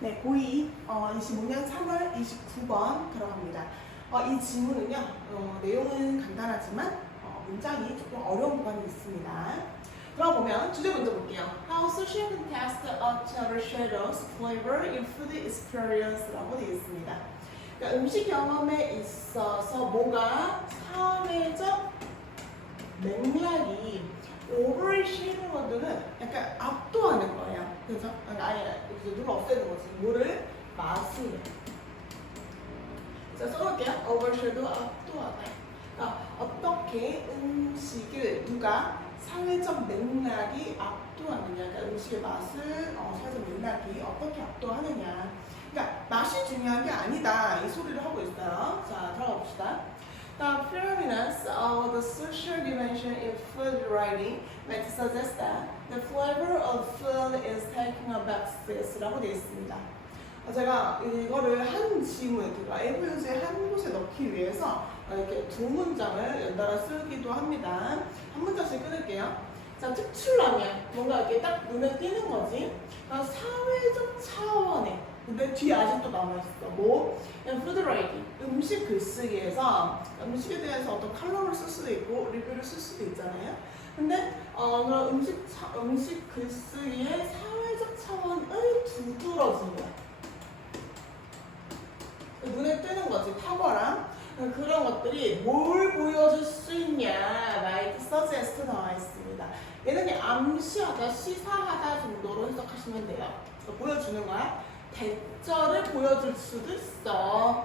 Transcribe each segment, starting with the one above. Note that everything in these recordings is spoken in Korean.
네, 고2 25년 3월 29번 들어갑니다. 이 질문은요, 내용은 간단하지만 문장이 조금 어려운 부분이 있습니다. 그럼 보면 주제 먼저 볼게요. How social can test each other's shadows, flavor in food experience라고 되어 있습니다. 그러니까 음식 경험에 있어서 뭐가 사회적 맥락이 오버쉐이드는 약간 압도하는 거예요. 그래서 아예 눈을 없애는 거지. 뭐를? 맛을. 자, 써볼게요. overshadow, 압도하다. 그러니까 어떻게 음식을 누가 사회적 맥락이 압도하느냐. 그러니까 음식의 맛을 사회적 맥락이 어떻게 압도하느냐. 그러니까 맛이 중요한 게 아니다. 이 소리를 하고 있어요. 자, 들어가 봅시다. The preeminence of the social dimension in food writing might suggest that the flavor of food is taking a backseat라고 되어 있습니다. 제가 이거를 한 지문, A4용지에 한 곳에 넣기 위해서 이렇게 두 문장을 연달아 쓰기도 합니다. 한 문장씩 끊을게요. 자, 특출나면 뭔가 이렇게 딱 눈에 띄는 거지. 사회적 차원의 근데 뒤에 아직도 남아있어. 뭐? 푸드 라이팅. 음식 글쓰기에서 음식에 대해서 어떤 칼럼을 쓸 수도 있고 리뷰를 쓸 수도 있잖아요. 근데 그런 음식 글쓰기의 사회적 차원을 두드러진 거야. 눈에 띄는 거지. 탁월함. 그런 것들이 뭘 보여줄 수 있냐. might suggest 나와 있습니다. 얘는 암시하다, 시사하다 정도로 해석하시면 돼요. 보여주는 거야. 대절을 보여줄 수도 있어.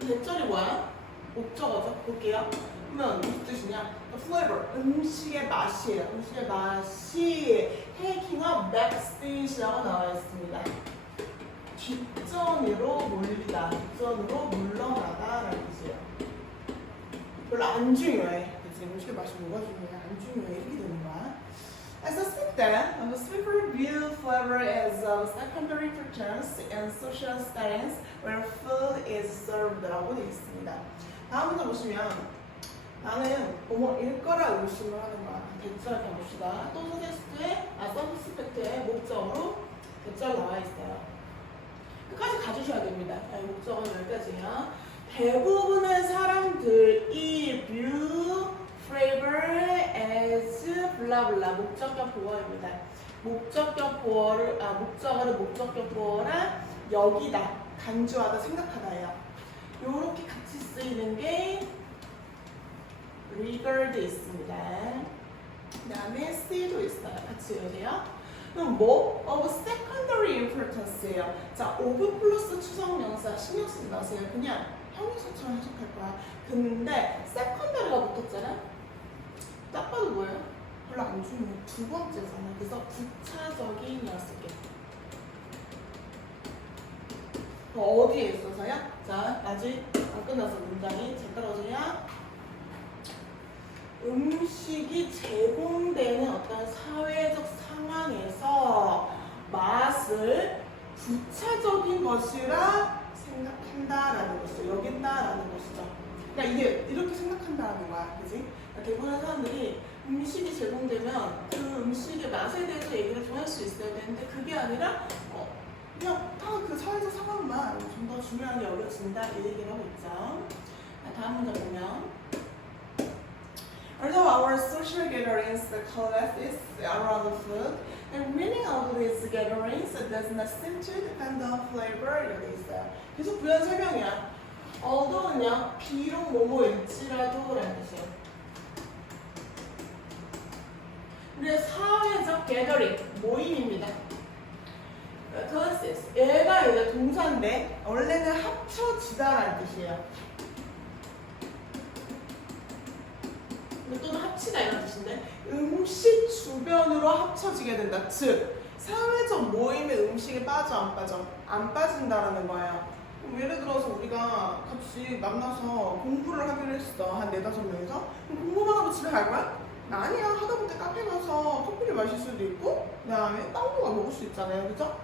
대절이 뭐야? 목적어죠. 볼게요. 그러면 무슨 뜻이냐? flavor, 음식의 맛이에요. 음식의 맛이 taking a backseat이라고 나와 있습니다. 뒷전으로 몰리다, 뒷전으로 물러나다라는 뜻이에요. 별로 안 중요해. 그치? 음식의 맛이 뭐가 중요해? 안 중요해. 이렇게 되는 거야. I suspect that the sweeper view flavor as a secondary importance in social settings where food is served라고 되어 있습니다. 다음 문제 보시면 나는 일거라 의심을 하는 거야. 대절 해봅시다. 또 서제스트에, 서브스펙트의 목적으로 대절 나와 있어요. 끝까지 가주셔야 됩니다. 목적어는 여기까지예요. 대부분의 사람들이 view flavor as 블라블라 목적격 보어입니다. 목적어를 목적격 보어라 여기다, 간주하다, 생각하다예요. 요렇게 같이 쓰이는 게 regard 있습니다. 그 다음에 see도 있어요. 같이 외우세요. 그럼 뭐? of secondary importance예요. 자, of 플러스 추정명사 신경 쓰지 마세요. 그냥 형용사처럼 해석할 거야. 근데 secondary가 붙었잖아? 딱 봐도 뭐예요? 별로 안 중요해. 두 번째잖아. 그래서 부차적인이라 쓸게. 어디에 있어서요? 자, 아직 안 끝났어. 문장이. 잘 따라오세요. 음식이 제공되는 어떤 사회적 상황에서 맛을 부차적인 것이라 생각한다라는 것이죠. 여긴다라는 것이죠. 그러니까 이게 이렇게 생각한다라는 거야. 그지? 대부분의 사람들이 음식이 제공되면 그 음식의 맛에 대해서 얘기를 좀 할 수 있어야 되는데 그게 아니라 그냥 다 그 사회적 상황만 좀 더 중요하게 여겨진다 이 얘기를 하고 있죠. 다음 문제 보면 Although our social gatherings coalesce around the food, the meaning of these gatherings does not seem to depend on flavor. 여기 있어요. 계속 부연 설명이야. althoughn요, 비록 뭐뭐일지라도 라는 뜻이에요. 우리의 사회적 gathering, 모임입니다. coalesce, 얘가 이제 동사인데 원래는 합쳐지다라는 뜻이에요. 또는 합치다 이런 뜻인데 음식 주변으로 합쳐지게 된다. 즉 사회적 모임의 음식에 빠져 안 빠져? 안 빠진다라는 거예요. 예를 들어서 우리가 같이 만나서 공부를 하기로 했어. 한 4-5명이서 공부만 하고 집에 갈 거야? 아니야. 하다못해 카페 가서 커피를 마실 수도 있고 그 다음에 빵도 먹을 수 있잖아요. 그죠?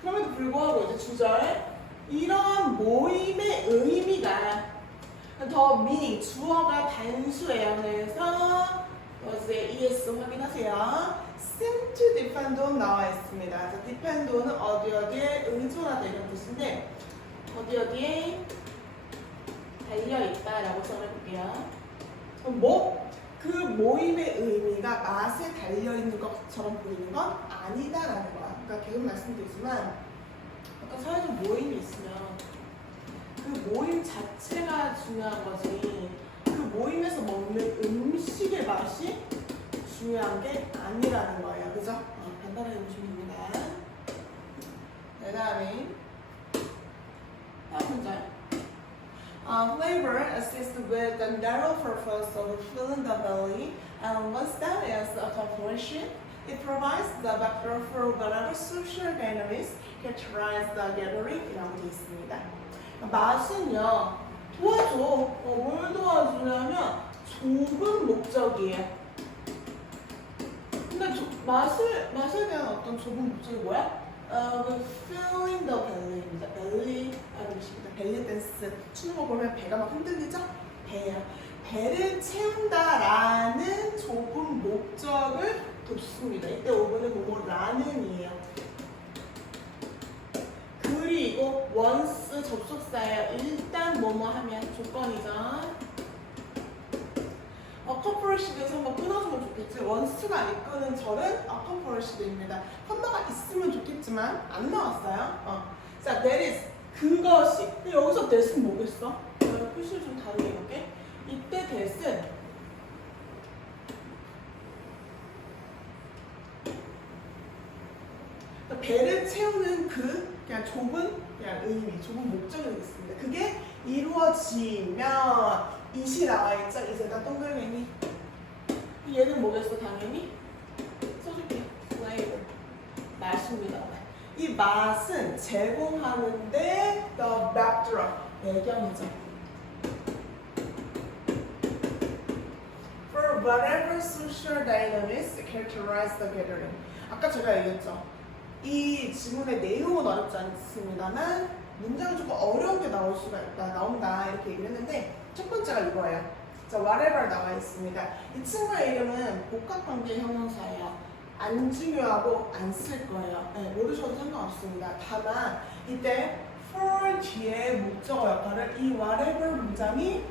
그럼에도 불구하고 이제 주저에 이러한 모임의 의미가 더 meaning, 주어가 단수예요. 그래서 이제 ES 확인하세요. seem to depend on 나와 있습니다. 자, depend on은 어디에 의존하다 이런 뜻인데 어디에 달려있다라고 써볼게요. 그 모임의 의미가 맛에 달려있는 것처럼 보이는 건 아니다라는 거야. 그러니까 계속 말씀드리지만 아까 사회적 모임이 있으면 그 모임 자체가 중요한 거지 그 모임에서 먹는 음식의 맛이 중요한 게 아니라는 거예요. 그죠? 간단하게 보시면 됩니다. 그 다음에 다음 문제. Flavor assists with the narrow purpose of filling the belly, and once that is accomplished, it provides the backdrop for whatever social dynamics characterize the gathering.이라고 되어 있습니다. 맛은요, 도와줘. 뭘 도와주냐면 좁은 목적이에요. 근데 맛에 대한 어떤 좁은 목적이 뭐야? filling the belly입니다. belly 알아보십니다. 벨리 댄스 추는 거 보면 배가 막 흔들리죠? 배야. 배를 채운다라는 좁은 목적을 뒀습니다. 이때 5번은 뭐라는이에요. 그리고 once 접속사예요. 일단 뭐뭐 하면 조건이죠. accomplished 한번 끊어주면 좋겠지. once가 이끄는 절은 accomplished입니다. 컴마가 있으면 좋겠지만 안 나왔어요. 자, that is 그것이. 근데 여기서 that은 뭐겠어? 내가 표시를 좀 다르게 해볼게. 이때 that은 배를 채우는 그냥 좁은 의미, 좁은 목적이 되겠습니다. 그게 이루어지면 it이 나와있죠? it에다 동그라미. 얘는 뭐겠어? 당연히 써줄게. flavor. 맛입니다. 이 맛은 제공하는데 the backdrop. 배경이죠. For whatever social dynamics characterize the gathering. 아까 제가 얘기했죠. 이 지문의 내용은 어렵지 않습니다만 문장은 조금 어려운 게 나온다 이렇게 얘기를 했는데 첫 번째가 이거예요. 자, whatever 나와 있습니다. 이 친구의 이름은 복합관계 형용사예요. 안 중요하고 안 쓸 거예요. 네, 모르셔도 상관없습니다. 다만 이때 for 뒤에 목적어 역할을 이 whatever 문장이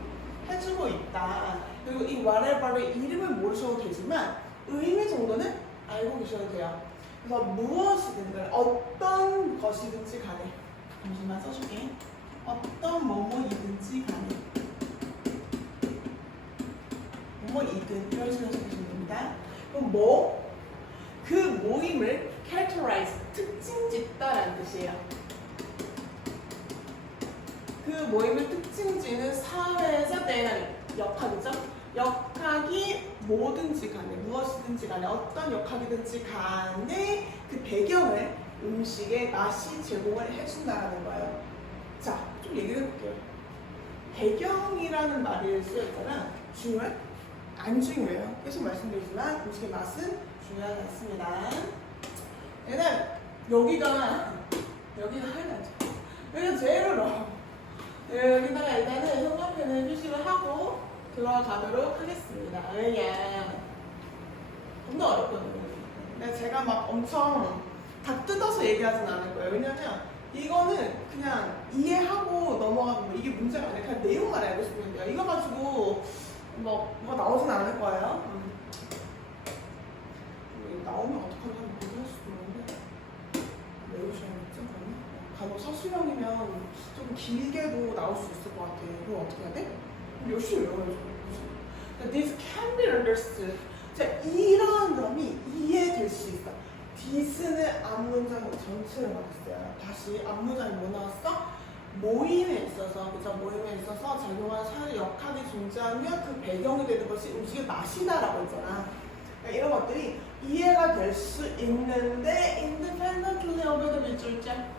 해주고 있다. 그리고 이 whatever의 이름을 모르셔도 되지만 의미 정도는 알고 계셔도 돼요. 그래서 무엇이든 어떤 것이든지 간에 잠시만 써줄게. 어떤 뭐뭐이든지 간에 뭐뭐이든 이런 식으로 써주시면 됩니다. 그럼 그 모임을 characterize, 특징짓다라는 뜻이에요. 그 모임을 특징짓는 사회에서 내는 역학이죠. 역학이 뭐든지 간에 무엇이든지 간에 어떤 역학이든지 간에 그 배경을 음식의 맛이 제공을 해준다는 거예요. 자, 좀 얘기를 해볼게요. 배경이라는 말이 쓰였잖아. 중요해? 안 중요해요. 계속 말씀드리지만 음식의 맛은 중요하지 않습니다. 얘는 여기가 하이라이트. 여기가 제일 어려워. 여기다가 일단은 형광펜을 표시를 하고 들어가도록 하겠습니다. 왜냐? 좀 더 어렵거든요. 근데 제가 막 엄청 다 뜯어서 얘기하진 않을 거예요. 왜냐면 이거는 그냥 이해하고 넘어가는 거 이게 문제가 아니라 그냥 내용만 알고 싶으면 돼요. 이거 가지고 뭐가 나오진 않을 거예요. 나오면 어떡하려면 모르할 수도 있는데 외우셔야겠죠? 간호 서술형이면 좀 길게도 나올 수 있을 것 같아요. 그럼 어떻게 해야 돼? 열심히 외워야죠. This can be understood. 자, 이런 점이 이해될 수 있어. this는 앞문장 전체를 말했어요. 다시 앞문장이 뭐 나왔어? 모임에 있어서, 그죠? 모임에 있어서 작용한 사회 역학이 존재하면 그 배경이 되는 것이 음식의 맛이다라고 했잖아. 그러니까 이런 것들이 이해가 될 수 있는데 independently of the 밑줄자.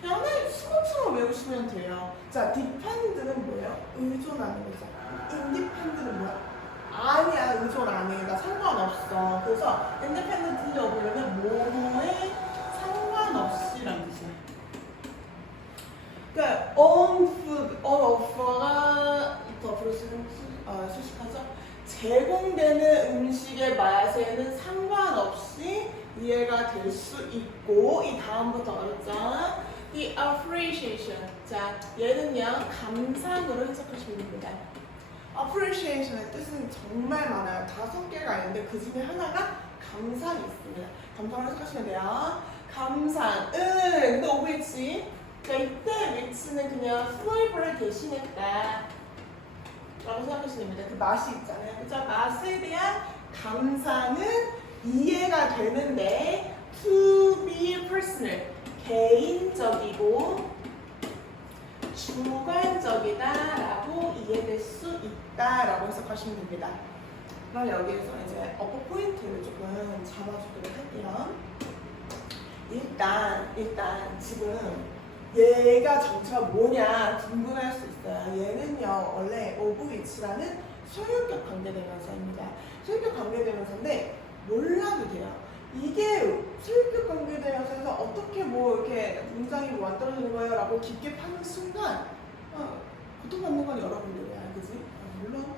그냥 수능처럼 외우시면 돼요. 자, depend는 뭐예요? 의존하는 거죠. independent는 뭐야? 아니야, 의존 안 해. 나 상관없어. 그래서 independently of냐면 뭐뭐에 상관없이라는 뜻이에요. 그러니까 on food, on offer가 더 부르시는 수식하죠. 제공되는 음식의 맛에는 상관없이 이해가 될 수 있고 이 다음부터 어렵죠? The appreciation. 자, 얘는요 감상으로 해석하시면 됩니다. appreciation의 뜻은 정말 많아요. 5개가 있는데 그 중에 하나가 감상이 있습니다. 감상을 해석하시면 돼요. 감상은 근데 which 자, 이때 which는 그냥 flavor를 대신했다 라고 생각하시면 됩니다. 그 맛이 있잖아요. 그죠? 맛에 대한 감상은 이해가 되는데 to be personal 개인적이고 주관적이다 라고 이해될 수 있다 라고 해석하시면 됩니다. 그럼 여기에서 이제 어퍼 포인트를 조금 잡아주도록 할게요. 일단 지금 얘가 정체가 뭐냐 궁금할 수 있어요. 얘는요 원래 of which라는 소유격 관계대명사입니다. 소유격 관계대명사인데 몰라도 돼요. 이게 소유격 관계대명사에서 어떻게 뭐 이렇게 문장이 만들어지는 거예요 라고 깊게 파는 순간 고통받는 건 여러분들이야. 그지? 물론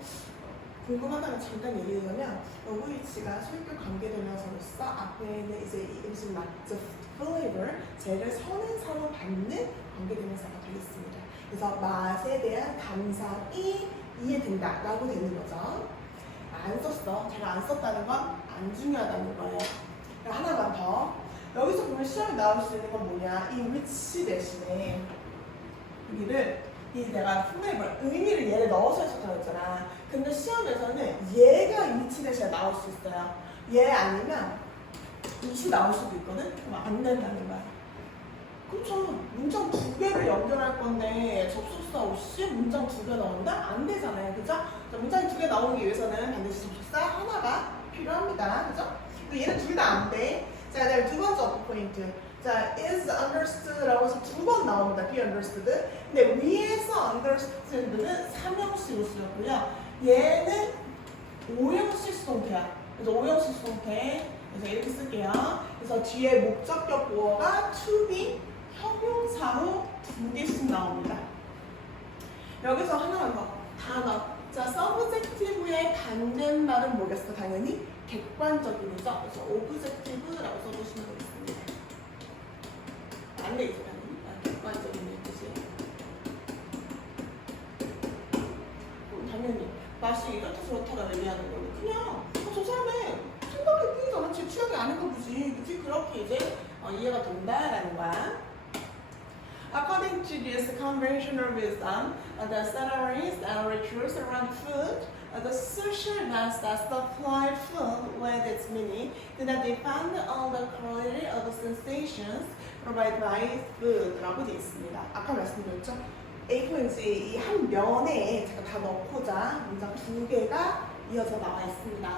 궁금하다면 잠깐 얘기하자면 of which가 소유격 관계대명사로서 앞에는 이제 이 음식 맛 flavor, 쟤를 선행사로 받는 관계대명사가 되겠습니다. 그래서 맛에 대한 감상이 이해된다 라고 되는 거죠. 안 썼어. 제가 안 썼다는 건 안 중요하다는 거예요. 하나만 더. 여기서 보면 시험에 나올 수 있는 건 뭐냐. 이 which 대신에 내가 flavor, 의미를 얘를 넣어서 했었다고 했잖아. 근데 시험에서는 얘가 which 대신에 나올 수 있어요. 얘 아니면 이시 나올 수도 있거든? 그럼 안 된다는 거야. 그렇죠. 문장 2개를 연결할 건데 접속사 없이 문장 2개 나온다? 안 되잖아요. 그죠? 자, 문장이 2개 나오기 위해서는 반드시 접속사 하나가 필요합니다. 그죠? 얘는 둘 다 안 돼. 자, 그다음에 두 번째 어퍼 포인트. 자, is understood 라고 해서 2번 나옵니다. be understood. 근데 위에서 understood는 3형식으로 쓰였고요. 얘는 5형식 수동태야. 그래서 5형식 수동태. 그래서 이렇게 쓸게요. 그래서 뒤에 목적격 보어가 to be 형용사로 2개씩 나옵니다. 여기서 하나만 더. 단어. 자, subjective의 반대말은 뭐겠어? 당연히 객관적이죠. 그래서 objective라고 써주시면 되겠습니다. 안 되겠죠, 당연히. 객관적인 뜻이에요. 당연히 맛이 이렇다 저렇다가 얘기하는 거는 그냥 저 사람의 생각이 뿐이잖아. 제 취향이 아닌가 보지. 그치? 그렇게 이제 이해가 된다라는 거야. According to this conventional wisdom, the salaries and rituals around food, the social events that supply food with its meaning, do not depend on the quality of the sensations provided by food. 라고 되어 있습니다. 아까 말씀드렸죠? A4용지 이 한 면에 제가 다 넣고자 문장 2개가 이어져 나와 있습니다.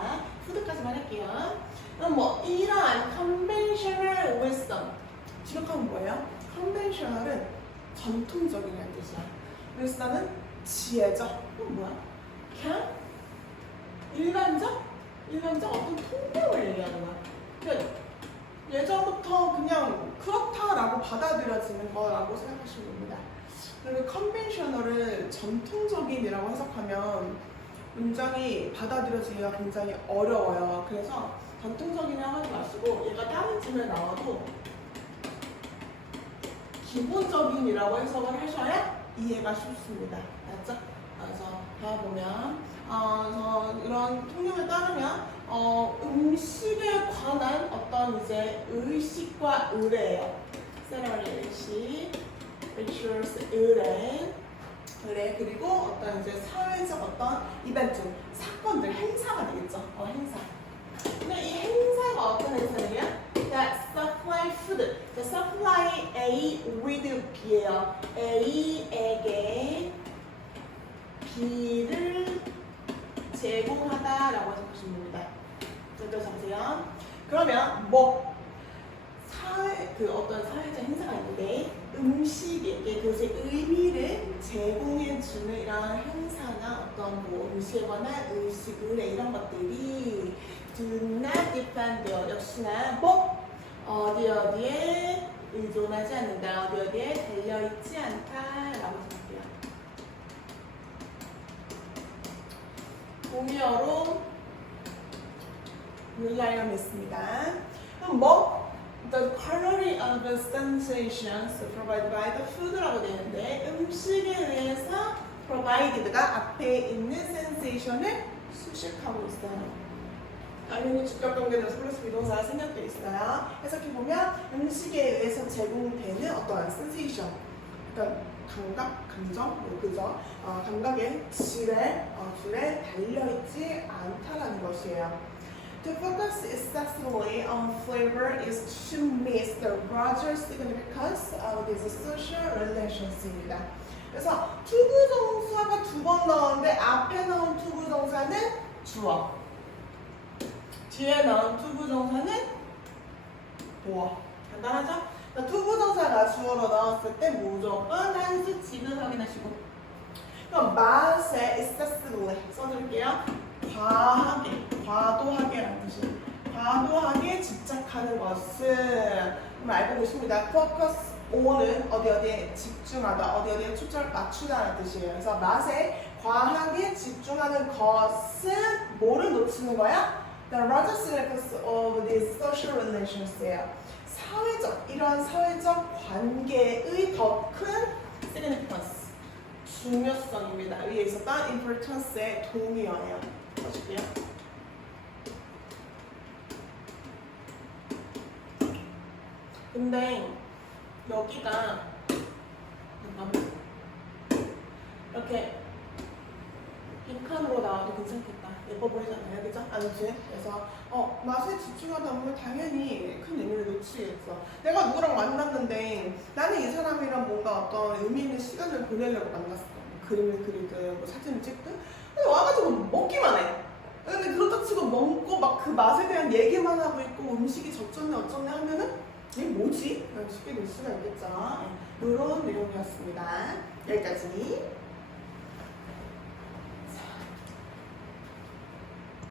푸드까지만 할게요. 그럼 뭐 이러한 conventional wisdom 지력하면 뭐예요? 컨벤셔널은 전통적이라는 뜻이야. wisdom은 지혜죠. 그럼 뭐야? 그냥 일반적 어떤 통념을 얘기하는 거야. 그러니까 예전부터 그냥 그렇다라고 받아들여지는 거라고 생각하시면 됩니다. 그리고 컨벤셔널을 전통적인이라고 해석하면 문장이 받아들여지기가 굉장히 어려워요. 그래서 전통적이라고 하지 마시고 얘가 다른 질문에 나와도 기본적인이라고 해석을 하셔야 이해가 쉽습니다. 알았죠? 그래서 봐보면 이런 통념에 따르면 음식에 관한 어떤 이제 의식과 의례예요. 세레머니 의식, rituals 의례, 그리고 어떤 이제 사회적 어떤 이벤트, 사건들, 행사가 되겠죠. 행사. 근데 이 행사가 어떤 행사냐? supply food. supply A with B예요. A에게 B를 제공하다라고 해석하시면 됩니다. 자, 보세요. 그러면 어떤 사회적 행사가 있는데 음식에게 그것의 의미를 제공해주는 이런 행사나 어떤 음식에 관한 의식, 의례 이런 것들이 do not depend 역시나 어디에 의존하지 않는다, 어디에 달려있지 않다라고 생각해요. 동의어로 rely 있습니다. 그럼 뭐? The quality of the sensations provided by the food라고 되어 있는데 음식에 의해서 provided가 앞에 있는 sensation을 수식하고 있어요. 당연히 주격 관계대명사 플러스 비동사 생략돼 있어요. 해석해보면 음식에 의해서 제공되는 어떠한 sensation, 그러니까 감각, 감정, 그죠? 감각의 질에 달려있지 않다라는 것이에요. To focus excessively on flavor is to miss the larger significance of these social relations입니다. 그래서 투부정사가 두 번 나오는데 앞에 나온 투부정사는 주어, 뒤에 나온 투부정사는 보어. 간단하죠? 투부정사가 주어로 나왔을 때 무조건 한수 지금 확인하시고. 그럼 맛에 excessively 써드릴게요. 과도하게라는 뜻이에요. 과도하게 집착하는 것은 알고 계십니다. focus on은 어디에 집중하다, 어디에 초점을 맞추다라는 뜻이에요. 그래서 맛에 과하게 집중하는 것은 뭐를 놓치는 거야? The larger significance of these social relations예요. 이러한 사회적 관계의 더 큰 significance, 중요성입니다. 위에 있었던 importance의 동의어예요. 써줄게요. 근데 여기가 이렇게 빈칸으로 나와도 괜찮겠다. 예뻐 보이잖아요, 그죠? 아니지? 그래서 맛에 집중하다 보면 당연히 큰 의미를 놓치겠어. 내가 누구랑 만났는데 나는 이 사람이랑 뭔가 어떤 의미 있는 시간을 보내려고 만났어. 그림을 그리든 뭐 사진을 찍든. 근데 와가지고 먹기만 해. 근데 그렇다 치고 먹고 막 그 맛에 대한 얘기만 하고 있고 음식이 저쩌네 어쩌네 하면은 이게 뭐지? 쉽게 될 수가 있겠죠. 이런 내용이었습니다. 여기까지.